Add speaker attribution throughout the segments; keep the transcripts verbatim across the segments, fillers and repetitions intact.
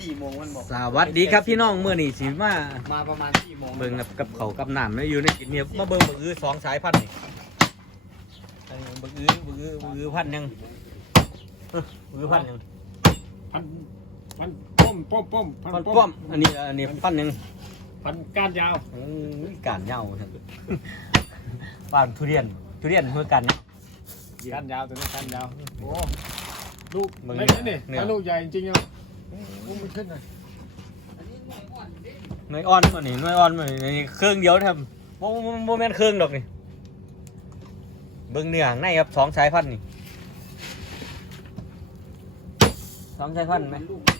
Speaker 1: สี่โมงมันบอก
Speaker 2: สวัสดีครับพี่น้องเมื่อนี่สิมา
Speaker 1: มาประมาณสี่โมง
Speaker 2: เบิ่งกับเขากับน้ำไม่อยู่ในกินเนี่ยมาเบิ่งบักอื้อสองสายพันธุ์นี่บักอื้อบักอื้อบักอื้อพันธุ์ยังบักอื้อพันธุ์ยัง
Speaker 3: พันพันป้อมป้อมป้อม
Speaker 2: พันป้อมอันนี้อันนี้พันธุ์ยัง
Speaker 3: พันก้านยาว
Speaker 2: การเน่าบ้านทุเรียนทุเรียนเมื่อกันเนี่ย
Speaker 3: ก้านยาวตัวนี้ก้านยาวโอ้ลูก
Speaker 2: มึง
Speaker 3: เล็กนี่ถ้าลูกใหญ่จริงๆอ่ะลูกไม่ขึ้นเลย
Speaker 2: น้อยอ่อนมาหนิน้อยอ่อนมาหนิเครื่องเดียวทำโมโมเมนต์เครื่องดอกนี่เบิ่งเนื้อในครับสองสายพันธุ์นี่สองสายพันธุ์ไหม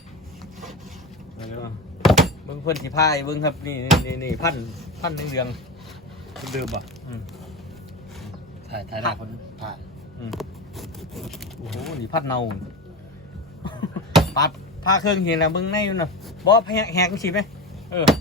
Speaker 2: เบิ่งเพิ่นสีพายเบิ่งครับนี่นี่นี่พันพันเรืองเดิมอ่ะ
Speaker 1: ถ่ายถ่ายหน้าคนถ่าย
Speaker 2: โอ้โหนี่พัดเนาปัดผ้าเครื่องเห็นนะเบิ่งในอยู่นะบอแหกแหกสิไหมเออ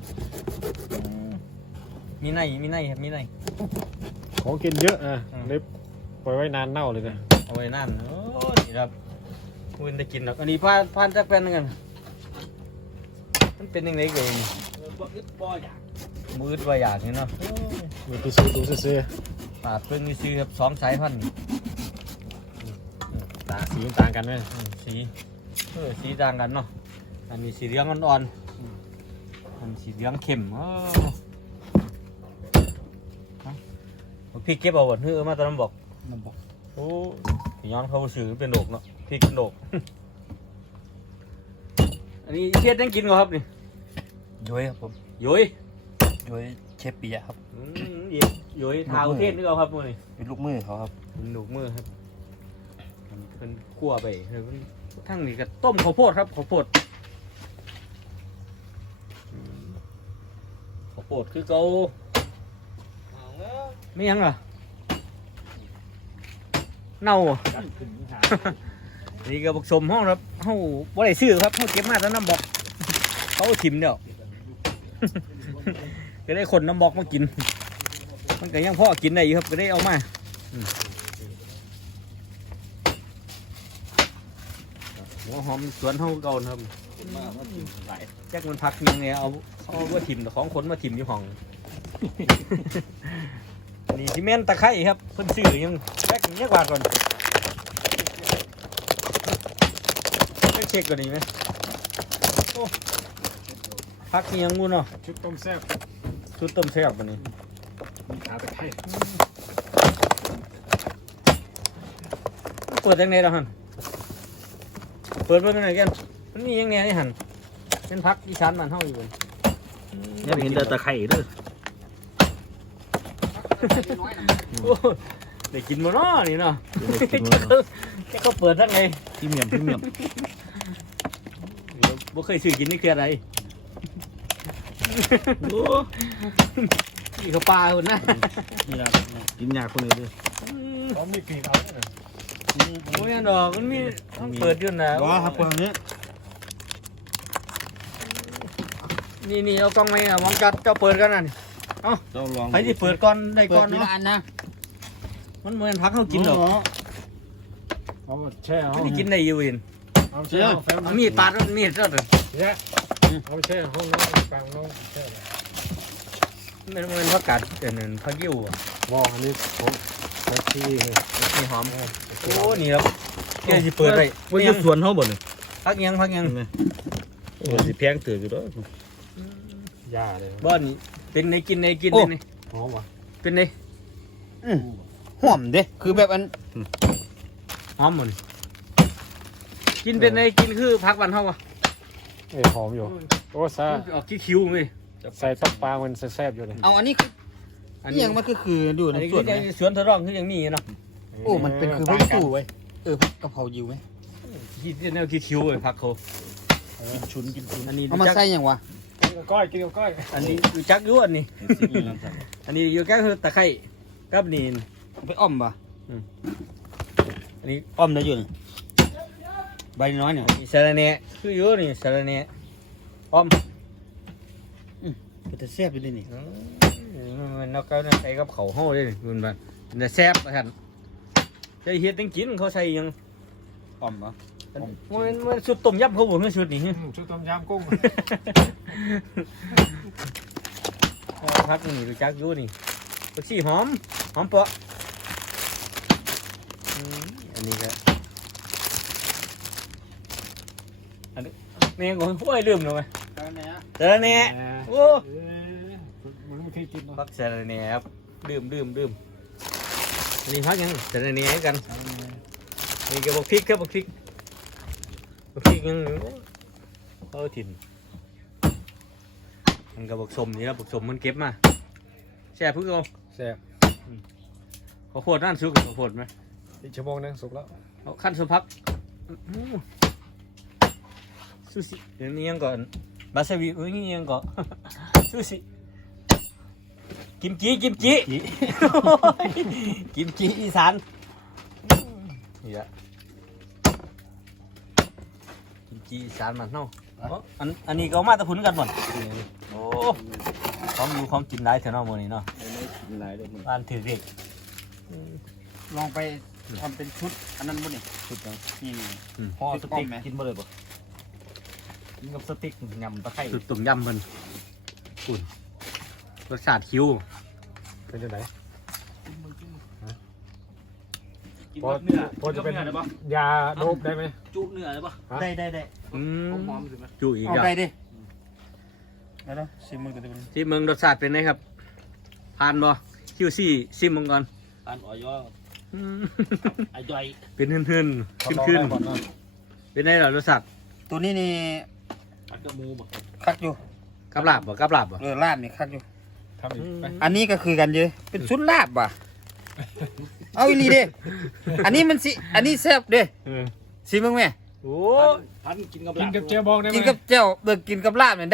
Speaker 2: มีในมีในครับมีใน
Speaker 3: ของกินเยอะอ่ะเล็บปล่อยไว้นานเน่าเลยนะ
Speaker 2: เอาไว้นั่นโอ้นี่ครับคุณได้กินหรอกอันนี้ผ้าผ้าจะเป็นยังไงมันเป็นยังไงกันบ่อึดบ่อยากมืดบ่อยากนี่เนาะ
Speaker 3: มือตัวซื้อตัวซื้อ
Speaker 2: ปาดเพิ่งมีซื้อครับสองสายพันธุ์
Speaker 3: ตาสีต่างกันไหม
Speaker 2: สีเออสีต่างกันเนาะอันนี้สีเหลืองอ่อนๆอันสีเหลืองเข้มพี่เก็บเอาหมดเฮ้ยมาตอนนั้นบอก
Speaker 1: มันบอก
Speaker 2: โอ้ย้อนเขาสื่อเป็นโดกเนาะพี่เป็นโดกอันนี้เทียดยังกินเหรอครับนี่
Speaker 1: ย้อยครับผม
Speaker 2: ย้อย
Speaker 1: ย้อยเชฟปีอะครับ
Speaker 2: ย้อยเท้าเทียดนี่เอาครับมือนี่
Speaker 1: เป็นลูกมือเขาครับ
Speaker 2: เป็นลูกมือครับเป็นคั่วไปทั้งนี้ก็ต้มข้าวโพดครับข้าวโพดข้าวโพดคือเกาไม่ยังเหรอเน่านี่ก็ผสมห้องครับห้องว่าได้ซื้อครับห้องเก็บมาแล้วน้ำบอกเขาถิ่มเดียวก็ได้คนน้ำบอกมากินมันก็ยังพ่อกินได้อยู่ครับก็ได้เอามาหัวหอมสวนห้องเก่าครับแจ็คมันพักยังไงเอาเอาว่าถิ่มแต่ของคนมาถิ่มอยู่ห้องนี่ที่แม่นตะไคร้ครับเพิ่นซื้อยังแพ็คเยอะกว่าก่อนเช็คก่อนดีไหมโอ้พักยังงูเนาะ
Speaker 3: ชุดต้มแซ่บ
Speaker 2: ชุดต้มแซ่บวันนี้
Speaker 3: มีขาตะไคร้
Speaker 2: เปิดยังไงล่ะฮันเปิดเป็นไงกันมันมียังไงนี่ฮันเป็นพักอีสานมันเท่าอยู่บน
Speaker 1: ยังเห็นแต่ตะไคร้ด้วย
Speaker 2: ได้กินมาเนาะนี่เนาะแค่เขาเปิดทั้งไง
Speaker 1: พี่เมียมพี่เมียม
Speaker 2: บ่เคยซื้อกินนี่คืออะไรนี่เขาปลาคนนะ
Speaker 1: กินยาคนอื่นด้วย
Speaker 3: เขามีกลิ่นเอาเนี่ย
Speaker 2: โอ้ยดอกมันมีต้องเปิดด้วยนะ
Speaker 1: ว้าครับคนนี้
Speaker 2: นี่นี่เอากล้องไหมอ่ะมองจัดเจ้าเปิดกันน่ะเอ้าไปที่เปิดก่อนได้ก่อนเนาะมันเหมือนพักเขากินหรอ
Speaker 3: เอาแช่
Speaker 2: ไม่ได้กินได้อยู่อิน
Speaker 3: เอาแช่
Speaker 2: มีดปาดมีดก็เลย
Speaker 3: เนี่ยเอาแช่ห้องน้องกลางน้องแช่
Speaker 2: มันมันพักกัดเป็นพักยิ้วอ่ะ
Speaker 3: ว้าวนี่ผมแท็กซี่
Speaker 2: นี่หอมโอ้นี่ครับแกจะเปิดได้
Speaker 1: ว่าจะสวนเขาบ่เนี่ย
Speaker 2: พักยังพักยัง
Speaker 1: โอ้สิแพงตื่นอยู่ด้วย
Speaker 3: ยาเลย
Speaker 2: บ้านเป็นในกินในกินเลยนี่
Speaker 3: หอมวะ
Speaker 2: เป็นใน
Speaker 1: หอมเด้คือแบบอัน
Speaker 2: หอมหมดกินเป็นในกินคือพักวันเท่าปะ
Speaker 3: เออหอมอยู่โอ้ซา
Speaker 2: ออกคิ้วๆเลย
Speaker 3: ใส่ต้มปลามันแซ่บอยู่เลย
Speaker 1: เอาอันนี้คืออันนี้ยังมันก็คือดูในส่วน
Speaker 2: สวนทะเลาะคือยังมีเนาะ
Speaker 1: โอ้มันเป็นคือพักตู้ไว้เออพักกะเพรายิวไหม
Speaker 2: ที่แนวคิ้วเลยพักเขา
Speaker 1: กินชุนกินชุน
Speaker 2: อันนี้
Speaker 1: เอามาใส่ยังวะ
Speaker 3: กินกับก้อยกินกับก้อย
Speaker 2: อันนี้อยู่จักยุ่นนี่อันนี้อยู่แค่คือตะไคร้กับนี่
Speaker 1: ไปอ้อมป่ะอันนี้อ้อมได้อยู่ใบน้อยเนี่ย
Speaker 2: สาระเน่คืออยู่นี่สาระเน่อ้อม
Speaker 1: จะแซ่บไปเลยนี่
Speaker 2: มันนกก็ใส่กับเขาห่อเลยคุณบ้านจะแซ่บท่านจะเฮ็ดตั้งกินเขาใส่ยัง
Speaker 1: อ้อมป่ะ
Speaker 2: มันมันสุดต้มยำเขาบอกเมื่อชุดนี้
Speaker 3: อืมชุดต้มยำกุ้ง
Speaker 2: พักนี่ดูจักอยู่นี่ผักชีหอมหอมเปาะอันนี้ก็อันนี้แม่งก็โอ้ยลืมเลยไหมเจอเนี่ยโอ้
Speaker 3: มันไม่เคยกินเนาะ
Speaker 2: พักเจอเนี่ยครับลืมลืมลืมอันนี้พักยังเจอเนี่ยกันนี่ก็บอกพริกครับบอกพริกบอกพริกยังเขาถิ่นมันก็บอกสมนี่แล้วบอกสมมันเก็บมาแช่พึ่งเอา
Speaker 3: แซ่บ
Speaker 2: ข้าวโพดนั่นซุกข้าวโพดไหม
Speaker 3: อีกชั่วโมงนึงสุกแล้ว
Speaker 2: เอาขั้นสุพักซูชิเดี๋ยวนี้ยังก่อนบาซาบิเอ้ยนี่ยังก่อน ซูชิกิมจิกิมจิกิมจิอีสานนี่ละกิมจิอีสานมันเนาะอันอันนี้ก็มาตะพุนกันหมดโอ้ของอยู่ของกินได้เถอะเนาะมื้อนี้เนาะ
Speaker 1: หลายเลยมึง
Speaker 2: บ้านถือเด็ก
Speaker 1: ลองไปทำเป็นชุดอันนั้นบ่นี่ชุดจังนี่นี่
Speaker 2: ห่อสติ๊ก
Speaker 1: กินบ่เลยบ่กินกับสติ๊กยำตะไคร้
Speaker 2: สุดตุ่มยำมันอุ่นรสชาติคิว
Speaker 3: เป็นยังไง
Speaker 1: กิน
Speaker 3: พอ
Speaker 1: กับเนื้อ
Speaker 3: พอจะเป็น
Speaker 1: กิกับเนื้อได้ปะ
Speaker 3: ยาโดบได้ไหม
Speaker 1: จุเนื้อได้ปะ
Speaker 3: ฮะ
Speaker 1: ได้ได้ได้
Speaker 2: อืม
Speaker 1: หอมๆสิไหม
Speaker 2: จุอีก
Speaker 1: เอา
Speaker 2: อ่ะ
Speaker 1: ได้ดิเอาละชิมมันกันดิมัน
Speaker 2: ที่เมืองรสชาติเป็นไงครับผ่านบ่คิวซี่ซิมมังก่อน
Speaker 1: อันอ่อยอ
Speaker 2: อืม
Speaker 1: อายอย
Speaker 2: เป็นหืนหืน
Speaker 3: ท
Speaker 2: ขึ้
Speaker 3: ด
Speaker 2: น
Speaker 3: ลอง
Speaker 2: ขึ้น
Speaker 3: ได้ก่อนเนาะ
Speaker 2: เป็นไงล่ะรสชาติ
Speaker 1: ตัวนี้นี่
Speaker 4: ผัดกระมูบ่
Speaker 1: คักอยู่
Speaker 2: กับลาบบ่กับลาบบ่
Speaker 1: เออลาบนี่คักอยู่
Speaker 3: ทำอีกไป
Speaker 1: อันนี้ก็คือกันเยอะเป็นชุดลาบว่ะเอาอีหลีเด้อันนี้มันสิอันนี้แซ่บเด้
Speaker 2: เออ
Speaker 1: สิมึงแม่
Speaker 2: โอ้
Speaker 4: พันกินกับ
Speaker 3: กินกับเจียวบองได้ไหม
Speaker 1: กินกับเจ้าเบิกกินกับลาบเนี่ยได้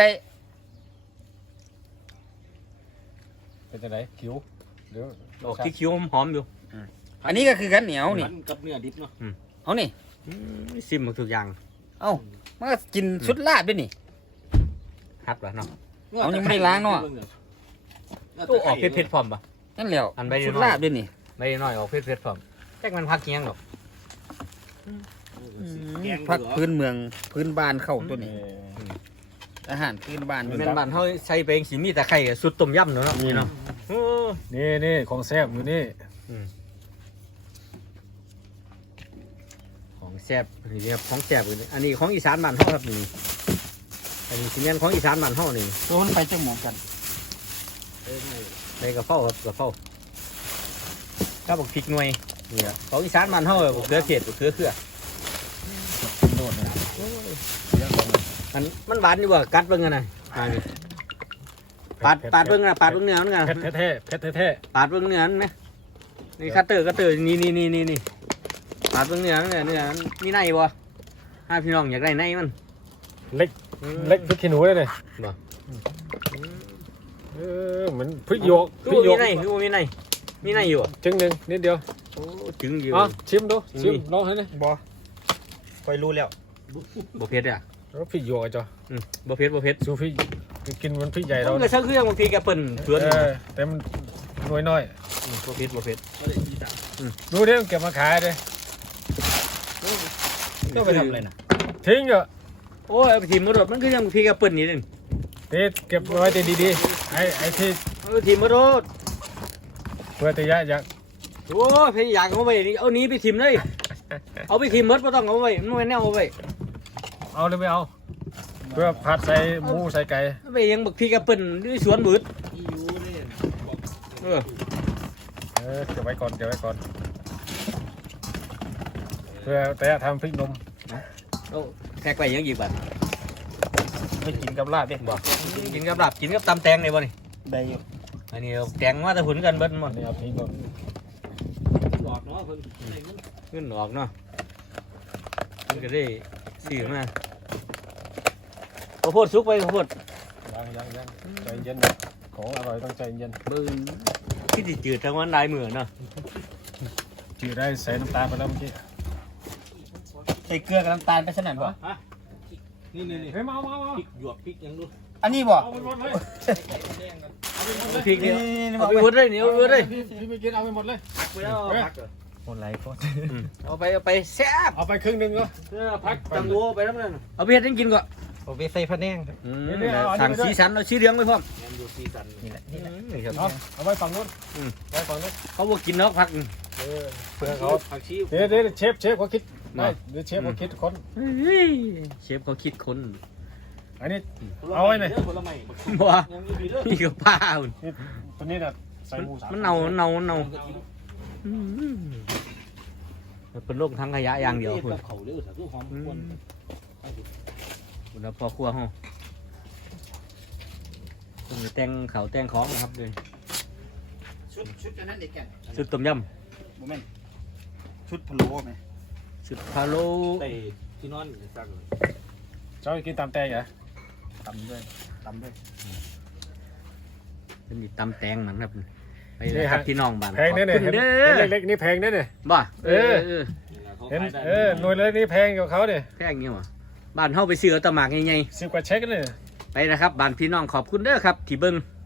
Speaker 3: เป็นยังไงคิ้วเดี๋ยว
Speaker 2: ดอกที่คิ้วหอมๆอยู่
Speaker 1: อันนี้ก็คือกันเหนียวนี่
Speaker 4: พันกับเนื้อดิบเนาะ
Speaker 1: เอานี่
Speaker 2: อืมซิมหมดทุกอย่าง
Speaker 1: เอามันก็กินชุดลาบด้วยนี่
Speaker 2: ฮัดว่ะเนาะ
Speaker 1: เอายังไม่ได้ล้างเนาะ
Speaker 2: โอ้ออกเผ็ดๆพร้อมป่ะ
Speaker 1: นั่นแหล้ว
Speaker 2: อันใบเดียว
Speaker 1: ชุดลาบด้วยนี่
Speaker 2: ไม่น้อยออกเผ็ดๆพร้อมแจ็คมันพักเคียงหรอก
Speaker 1: พักพื้นเมืองพื้นบ้านเข้าตัว
Speaker 3: เอ
Speaker 1: นี้
Speaker 3: อ
Speaker 1: อาหารพื้นบ้าน
Speaker 2: แม่นบ้านเฮาใส่ไปเองสิมีแต่ไข่กับสุดต้มยำเนาะนี่เนาะโอ้
Speaker 3: นี่นี่ของแซ่บอยู่นี่
Speaker 2: ของแซ่บนี่ครับของแซ่บเลยอันนี้ของอีสานบ้านเฮาครับนี่อันนี้สิแม่นของอีสานบ้านเฮานี่
Speaker 1: โดนไปจังหมองกัน
Speaker 2: ในกระเพราครับกระเพราถ้าบอกพริกหน่วยนี่ครับของอีสานบ้านเฮาบอกเกลือเขียดบอกเกลือเขือ
Speaker 3: โดดนะเลี้ยงลงเลย
Speaker 2: มันมันหวานอยู่บ่กัดเบิ่งกันน่ะมานี่ปาดปาดเบิ่งน่ะปาดเบิ่งเนื้อมันกัน
Speaker 3: เผ็ดแท้ๆเผ็ดแท้
Speaker 2: ปาดเบิ่งเนื้อมันไหมนี่คัตเตอร์คัตเตอร์นี่นี่นี่นี่นี่ปาดเบิ่งเนื้อมันเนี่ยเนื้อมันมีในบ่ถ้าพี่น้องอยากได้ในมัน
Speaker 3: ๆเล็กเล็กพริกขี้หนูเลยเนี่ย
Speaker 2: บ่
Speaker 3: เออเหมือนพริกหยวกพ
Speaker 2: คือ
Speaker 3: ริกหยว
Speaker 2: มี
Speaker 3: ก
Speaker 2: ในคือบ่มีในมีในอยู่อ่ะ
Speaker 3: จึงหนึ่งนิดเดียว
Speaker 2: โอ้จึงอยู่
Speaker 3: อ๋อชิมดูชิม
Speaker 2: นี่
Speaker 3: ลองให้นี่
Speaker 1: บอคอยรู้แล้ว
Speaker 2: บ่เผ็ดอ่ะ
Speaker 3: แล้วพริกหยวกอ่ะจ้ะ
Speaker 2: อืมบ่เผ็ดบ่เผ็ด
Speaker 3: สูพริกกินมันพริกใหญ่
Speaker 2: เรา
Speaker 3: เรา
Speaker 2: เลยซักเครื่องบางทีก็เปิ้นเถื่อน
Speaker 3: เออแต่มันน้อยน้อย
Speaker 2: บ่เผ็ดบ่เผ็ด
Speaker 3: ๆดูดิมันเก็บมาขายเลย
Speaker 1: ก็ไปทำอะไรนะ
Speaker 3: ทิ้งเถอะ
Speaker 2: โอ้ยเอาไปทิมมรดมันคือยังบางทีก็เปิ้นนี่นึง
Speaker 3: นี่เก็บไว้แต่ดีๆไอ้ไอ้ที่
Speaker 2: เอาไปทิมมรด
Speaker 3: เพื่อแต่ยะอยาก
Speaker 2: โอ้ยพยายามเอาไว้นี่เอานี้ไปทิมเลยเอาไปทิมมดบ่ต้องเอาไว้มันไม่แน่เอาไว้
Speaker 3: เอาหรือไม่เอา เพื่อผัดใส่หมูใส่ไก่
Speaker 2: เอาไปยังบางทีก็เปิ้นด้วยสวนบืด
Speaker 4: อียูเนี่ย
Speaker 2: เออ
Speaker 3: เออเก็บไว้ก่อนเก็บไว้ก่อน เพื่อแต่ยะทำพริกนม
Speaker 2: เอาแขกไปยังอีกบัด
Speaker 1: ไปกินกับลาบเด้บ่
Speaker 2: กินกับลาบกินกับตำแตงนี่บ่นี่
Speaker 1: ได้อยู่
Speaker 2: อันนี้เอาแตงมาแต่หุ่นกันเบิดหม
Speaker 3: อั
Speaker 2: ด
Speaker 3: นนี้เอาทิ้งก่อน
Speaker 4: หลอกเนาะเพิ่นได้เงิน
Speaker 2: ขึ้นออกเนาะมันก็ได้ซื้อมาข้าวโพดสุกไปข้าวโพด
Speaker 3: ยังยังยังใจเย็นนะของอร่อยต้องใจเย็น
Speaker 2: เบิ่งที่สิจืดทั้งวันหลายมื้อเนาะ
Speaker 3: จืดได้ใส่น้ำตาลไปแล้วเมื่อกี้
Speaker 1: ใส่เกลือกับน้ำตาลไปขนาดบ่
Speaker 4: ฮะนี่นี่นี่
Speaker 3: เฮ้ยมาเอามาเอา
Speaker 4: พริกหยวกพริกยังดู
Speaker 1: อันนี้บ่
Speaker 3: เอาไปหมดเลย
Speaker 2: พริก
Speaker 1: นี่
Speaker 2: นี่
Speaker 1: นี่นี่
Speaker 2: เอาไปหมดเลยนี่เอาไปหมดเลย
Speaker 3: พี่พี่ไม่กินเอาไปหมดเลย
Speaker 4: ไปเอาผักเหรอ
Speaker 2: คนไรคน
Speaker 1: เอาไปเอาไปแซ่บ
Speaker 3: เอาไปครึ่งหนึงเนาะ
Speaker 4: เออพักจังโวไปแล้วนั่น
Speaker 2: เอาไปเฮ็ดให้กินก่อน
Speaker 1: เอาไปใส่พะแนง
Speaker 2: อืม
Speaker 3: นี่ๆเอาอันนี้
Speaker 2: สั่ง
Speaker 3: ไปด้วย
Speaker 2: สีสันเอาสีเหลืองไว้พร้อม
Speaker 4: แมนยูซีซัน
Speaker 1: นี่แหละนี่แหละ
Speaker 2: นี่ครับ
Speaker 3: เอาเอาไว้ฝั่งนู้น
Speaker 2: อืม
Speaker 3: ไว้ฝั่งนู้น
Speaker 2: เขาบอกกินเนาะพัก
Speaker 3: เออเพื่อเขา
Speaker 4: ผักชี
Speaker 3: เดี๋ยวเดี๋ยวเชฟเชฟเขาคิด
Speaker 2: เนาะ
Speaker 3: ได้เดี๋ยวเชฟเขาคิดคน
Speaker 2: เฮ้ยเชฟเขาคิดคน
Speaker 3: อันนี้ เอาไว้หน่อย
Speaker 4: ผลไม้
Speaker 2: บ่
Speaker 4: ยังอยู่ดีเด้อ
Speaker 2: นี่กับป้าอุ่น
Speaker 3: นี่ตัวนี้น่ะใส่
Speaker 2: มัน
Speaker 3: หมูสาม
Speaker 2: มันเน่ามันเน่ามันเน่าอืมมันเป็นโรคทั้งขยะอย่างเดียวคุณ
Speaker 4: กับเขาเด้อถ้าคือหอม
Speaker 2: อื
Speaker 4: ควน
Speaker 2: มคุณเอาพอครัวห้องคุณแต่งเขาวแต่งของนะครับเลย
Speaker 1: ชุดชุดอันนั้นเด็กแก่
Speaker 2: ชุดต้มย
Speaker 1: โมเมนชุดพะโล้ไหม
Speaker 2: ำชุดพะโล้
Speaker 4: ใส่ที่นอนซักเลย
Speaker 3: เจ้ากินตามแตงเหรอ
Speaker 1: ตำด้วยตำด้วย
Speaker 2: เป็นตำแตงมันครับไปเลยครับพี่น้องบ้าน
Speaker 3: แพงแน่เนี่ย
Speaker 2: ขอบคุณ
Speaker 3: เห็น
Speaker 2: เด้
Speaker 3: เห็น
Speaker 2: อ
Speaker 3: เล็กๆนี่แพงแน่เนี่ย
Speaker 2: บ่
Speaker 3: เออ
Speaker 2: เออ
Speaker 4: นี่ล่ะเขา
Speaker 3: เห็น
Speaker 4: ขายได้
Speaker 3: เออหน่วยเล็กนี่แพงกว่าเขาเนี่ย
Speaker 2: แพงนี่หวะบ้านเฮาไปซื้อเอาแตะหมากใหญ่
Speaker 3: สิบกว่าเช็คเนี่ย
Speaker 2: ๆไปนะครับบ้านพี่น้องขอบคุณเด้อครับที่เบิ่ง